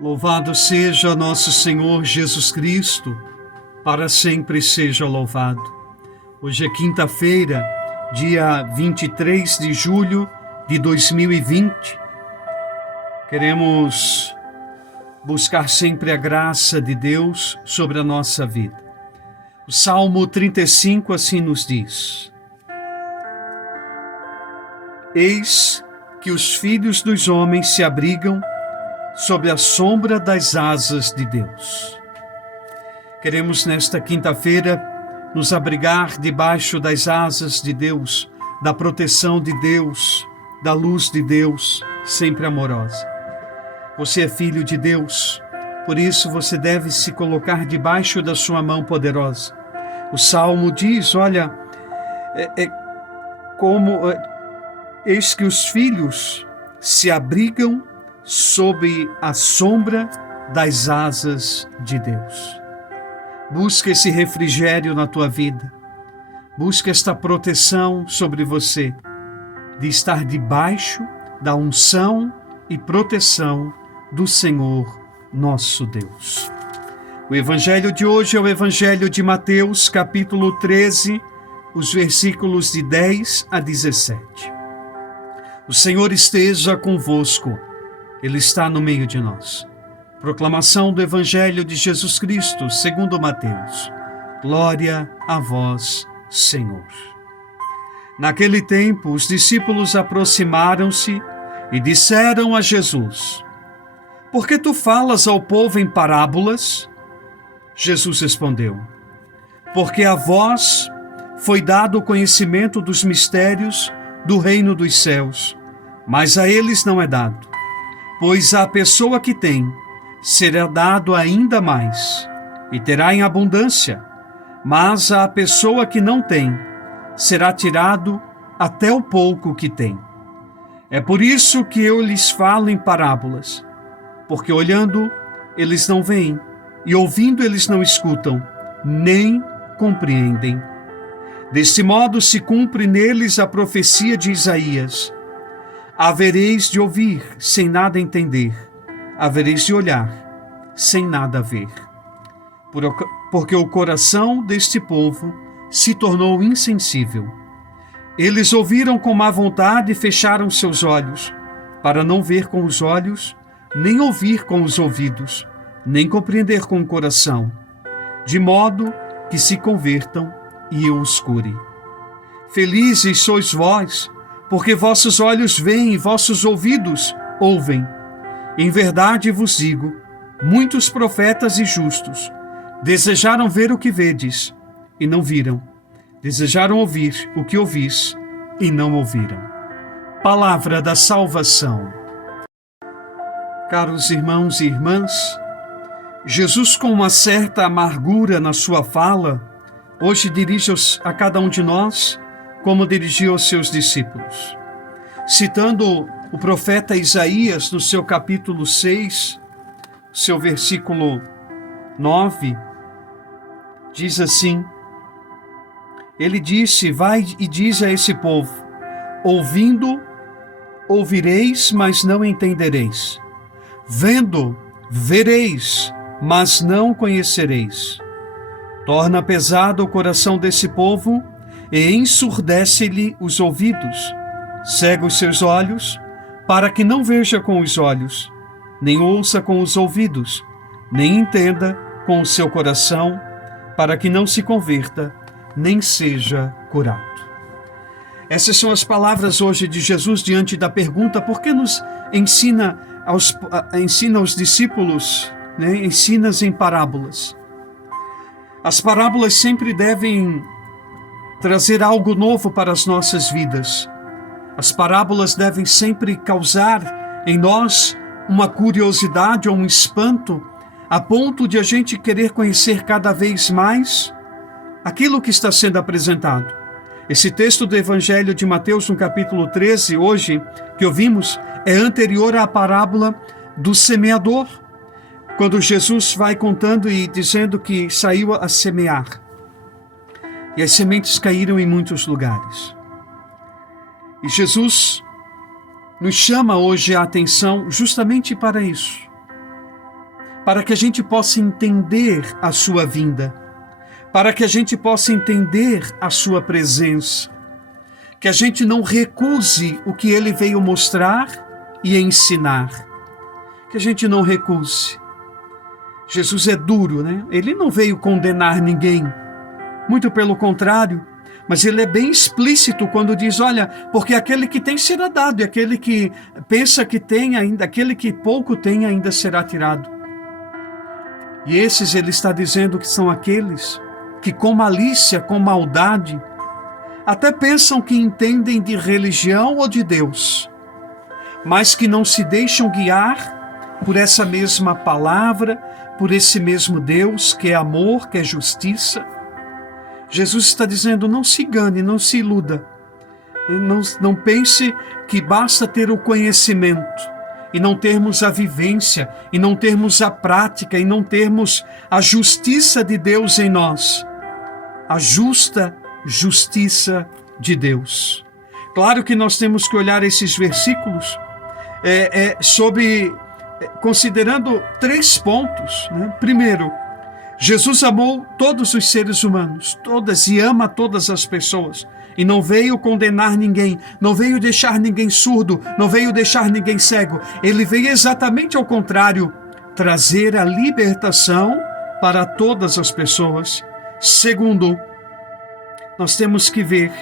Louvado seja nosso Senhor Jesus Cristo, para sempre seja louvado. Hoje é quinta-feira, dia 23 de julho de 2020. Queremos buscar sempre a graça de Deus sobre a nossa vida. O Salmo 35 assim nos diz: Eis que os filhos dos homens se abrigam sob a sombra das asas de Deus. Queremos nesta quinta-feira nos abrigar debaixo das asas de Deus, da proteção de Deus, da luz de Deus, sempre amorosa. Você é filho de Deus, por isso você deve se colocar debaixo da sua mão poderosa. O Salmo diz, olha, eis que os filhos se abrigam sob a sombra das asas de Deus. Busca esse refrigério na tua vida. Busca esta proteção sobre você, de estar debaixo da unção e proteção do Senhor nosso Deus. O evangelho de hoje é o evangelho de Mateus, capítulo 13, os versículos de 10 a 17. O Senhor esteja convosco. Ele está no meio de nós. Proclamação do Evangelho de Jesus Cristo, segundo Mateus. Glória a vós, Senhor. Naquele tempo, os discípulos aproximaram-se e disseram a Jesus: Por que tu falas ao povo em parábolas? Jesus respondeu: Porque a vós foi dado o conhecimento dos mistérios do reino dos céus, mas a eles não é dado. Pois à pessoa que tem, será dado ainda mais, e terá em abundância, mas à pessoa que não tem, será tirado até o pouco que tem. É por isso que eu lhes falo em parábolas, porque olhando, eles não veem, e ouvindo, eles não escutam, nem compreendem. Deste modo se cumpre neles a profecia de Isaías: Havereis de ouvir, sem nada entender. Havereis de olhar, sem nada ver. Porque o coração deste povo se tornou insensível. Eles ouviram com má vontade e fecharam seus olhos, para não ver com os olhos, nem ouvir com os ouvidos, nem compreender com o coração, de modo que se convertam e eu os cure. Felizes sois vós, porque vossos olhos veem e vossos ouvidos ouvem. Em verdade vos digo, muitos profetas e justos desejaram ver o que vedes, e não viram. Desejaram ouvir o que ouvis, e não ouviram. Palavra da salvação. Caros irmãos e irmãs, Jesus, com uma certa amargura na sua fala, hoje dirige a cada um de nós como dirigiu aos seus discípulos. Citando o profeta Isaías no seu capítulo 6, seu versículo 9, diz assim: Ele disse: Vai e diz a esse povo, ouvindo, ouvireis, mas não entendereis. Vendo, vereis, mas não conhecereis. Torna pesado o coração desse povo e ensurdece-lhe os ouvidos, cega os seus olhos, para que não veja com os olhos, nem ouça com os ouvidos, nem entenda com o seu coração, para que não se converta, nem seja curado. Essas são as palavras hoje de Jesus diante da pergunta: por que nos ensina aos discípulos, ensinas em parábolas? As parábolas sempre devem trazer algo novo para as nossas vidas. As parábolas devem sempre causar em nós uma curiosidade ou um espanto, a ponto de a gente querer conhecer cada vez mais aquilo que está sendo apresentado. Esse texto do Evangelho de Mateus, no capítulo 13, hoje, que ouvimos, é anterior à parábola do semeador, quando Jesus vai contando e dizendo que saiu a semear. E as sementes caíram em muitos lugares. E Jesus nos chama hoje a atenção justamente para isso. para que a gente possa entender a sua vinda, para que a gente possa entender a sua presença, que a gente não recuse o que ele veio mostrar e ensinar, que a gente não recuse. Jesus é duro, né? Ele não veio condenar ninguém, muito pelo contrário, mas ele é bem explícito quando diz, olha, porque aquele que tem será dado, e aquele que pensa que tem ainda, aquele que pouco tem ainda será tirado. E esses ele está dizendo que são aqueles que com malícia, com maldade, até pensam que entendem de religião ou de Deus, mas que não se deixam guiar por essa mesma palavra, por esse mesmo Deus que é amor, que é justiça. Jesus está dizendo, não se engane, não se iluda, não pense que basta ter o conhecimento e não termos a vivência, e não termos a prática, e não termos a justiça de Deus em nós, a justa justiça de Deus. Claro que nós temos que olhar esses versículos considerando 3 pontos, né? Primeiro, Jesus amou todos os seres humanos, todas, e ama todas as pessoas, e não veio condenar ninguém, não veio deixar ninguém surdo, não veio deixar ninguém cego. Ele veio exatamente ao contrário, trazer a libertação para todas as pessoas. Segundo, nós temos que ver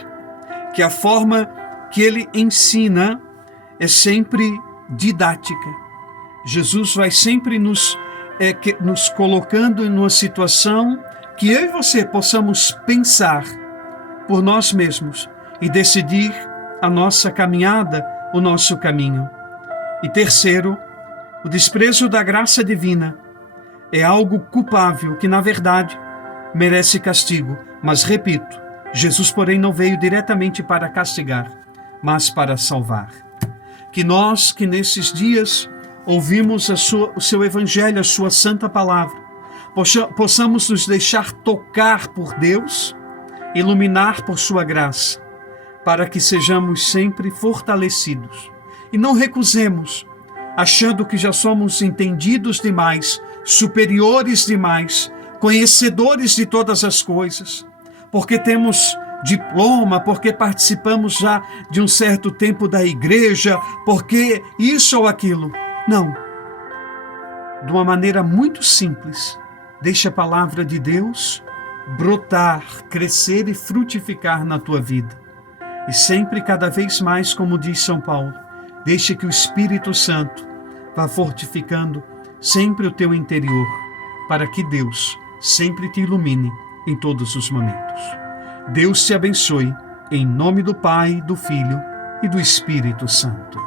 que a forma que ele ensina é sempre didática. Jesus vai sempre nos colocando em uma situação que eu e você possamos pensar por nós mesmos e decidir a nossa caminhada, o nosso caminho. E terceiro, o desprezo da graça divina é algo culpável que, na verdade, merece castigo. Mas, repito, Jesus, porém, não veio diretamente para castigar, mas para salvar. Que nós, que nesses dias ouvimos o seu evangelho, a sua santa palavra, possamos nos deixar tocar por Deus, iluminar por sua graça, para que sejamos sempre fortalecidos e não recusemos, achando que já somos entendidos demais, superiores demais, conhecedores de todas as coisas, porque temos diploma, porque participamos já de um certo tempo da igreja, porque isso ou aquilo. Não. De uma maneira muito simples, deixe a palavra de Deus brotar, crescer e frutificar na tua vida. E sempre, cada vez mais, como diz São Paulo, deixe que o Espírito Santo vá fortificando sempre o teu interior, para que Deus sempre te ilumine em todos os momentos. Deus te abençoe, em nome do Pai, do Filho e do Espírito Santo.